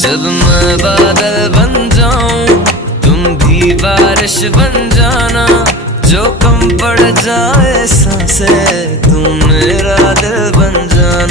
जब मैं बादल बन जाऊं तुम भी बारिश बन जाना, जो कम पड़ जाए सांसें तुम मेरा दिल बन जाना।